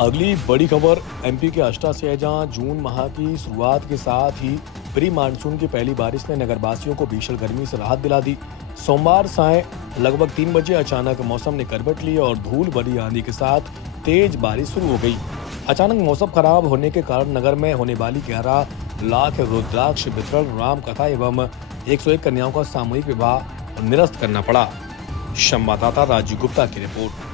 अगली बड़ी खबर एमपी के अष्टा से है, जहां जून माह की शुरुआत के साथ ही प्री मानसून की पहली बारिश ने नगरवासियों को भीषण गर्मी से राहत दिला दी। सोमवार साय लगभग 3 बजे अचानक मौसम ने करवट ली और धूल भरी आंधी के साथ तेज बारिश शुरू हो गई। अचानक मौसम खराब होने के कारण नगर में होने वाली 11 लाख रुद्राक्ष वितरण, राम कथा एवं 101 कन्याओं का सामूहिक विवाह निरस्त करना पड़ा। संवाददाता राजीव गुप्ता की रिपोर्ट।